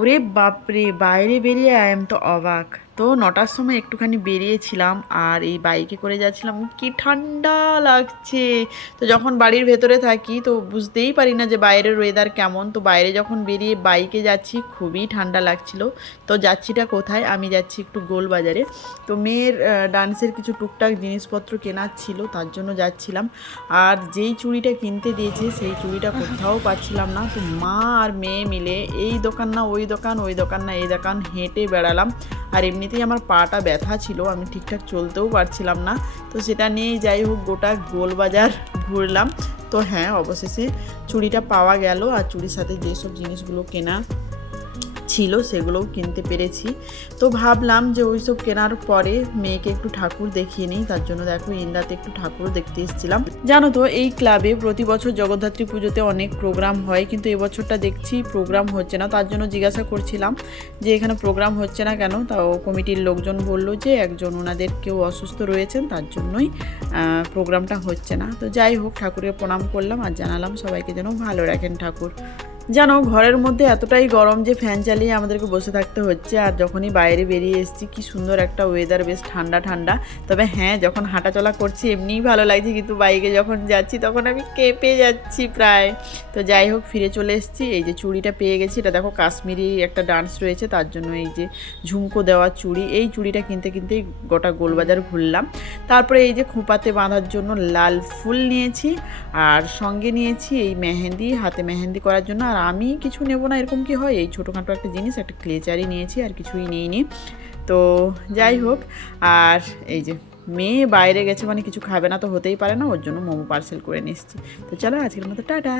ওরে বাপরে, বাইরে বেরিয়ে আই এম তো অবাক। তো 9টার সময় একটুখানি বেরিয়েছিলাম আর এই বাইকে করে যাচ্ছিলাম, কি ঠান্ডা লাগছে। তো যখন বাড়ির ভেতরে থাকি তো বুঝতেই পারি না যে বাইরের ওয়েদার কেমন। তো বাইরে যখন বেরিয়ে বাইকে যাচ্ছি খুবই ঠান্ডা লাগছিল। তো যাচ্ছিটা কোথায়, আমি যাচ্ছি একটু গোলবাজারে। তো মেয়ের ডান্সের কিছু টুকটাক জিনিসপত্র কেনার ছিল, তার জন্য যাচ্ছিলাম। আর যেই চুড়িটা কিনতে দিয়েছে সেই চুড়িটা কোথাও পাচ্ছিলাম না। তো মা আর মেয়ে মিলে এই দোকান না ওই দোকান, ওই দোকান না এই দোকান হেঁটে বেড়ালাম। আর এমনিতেই আমার পাটা ব্যথা ছিল, আমি ঠিকঠাক চলতেও পারছিলাম না। তো সেটা নিয়েই যাই হোক গোটা গোলবাজার ঘুরলাম। তো হ্যাঁ, অবশেষে চুড়িটা পাওয়া গেল। আর চুড়ির সাথে যেসব জিনিসগুলো কেনা ছিল সেগুলোও কিনতে পেরেছি। তো ভাবলাম যে ওই সব কেনার পরে মেয়েকে একটু ঠাকুর দেখিয়ে নিই, তার জন্য দেখো ইন্দাতে একটু ঠাকুর দেখতে এসেছিলাম। জানো তো এই ক্লাবে প্রতি বছর জগদ্ধাত্রী পুজোতে অনেক প্রোগ্রাম হয়, কিন্তু এবছরটা দেখছি প্রোগ্রাম হচ্ছে না। তার জন্য জিজ্ঞাসা করছিলাম যে এখানে প্রোগ্রাম হচ্ছে না কেন। তাও কমিটির লোকজন বললো যে একজন ওনাদের কেউ অসুস্থ রয়েছেন, তার জন্যই প্রোগ্রামটা হচ্ছে না। তো যাই হোক, ঠাকুরকে প্রণাম করলাম আর জানালাম সবাইকে যেন ভালো রাখেন ঠাকুর। জানো ঘরের মধ্যে এতটাই গরম যে ফ্যান চালিয়ে আমাদেরকে বসে থাকতে হচ্ছে। আর যখনই বাইরে বেরিয়ে এসেছি কি সুন্দর একটা ওয়েদার, বেশ ঠান্ডা ঠান্ডা। তবে হ্যাঁ, যখন হাঁটাচলা করছি এমনিই ভালো লাগছে, কিন্তু বাইকে যখন যাচ্ছি তখন আমি কেঁপে যাচ্ছি প্রায়। তো যাই হোক, ফিরে চলে এসেছি। এই যে চুড়িটা পেয়ে গেছি, এটা দেখো কাশ্মীরি একটা ডান্স রয়েছে, তার জন্য এই যে ঝুমকো দেওয়া চুড়ি, এই চুড়িটা কিনতে কিনতেই গোটা গোলবাজার ঘুরলাম। তারপরে এই যে খোঁপাতে বাঁধার জন্য লাল ফুল নিয়েছি, আর সঙ্গে নিয়েছি এই মেহেন্দি, হাতে মেহেন্দি করার জন্য। আর আমি কিছু নেব না এরকম কি হয়, এই ছোটোখাটো একটা জিনিস, একটা ক্লেচারই নিয়েছি, আর কিছুই নিইনি। তো যাই হোক, আর এই যে মেয়ে বাইরে গেছে মানে কিছু খাবে না তো হতেই পারে না, ওর জন্য মোমো পার্সেল করে নিয়ে এসেছি। তো চলো আজকের মতো টাটা।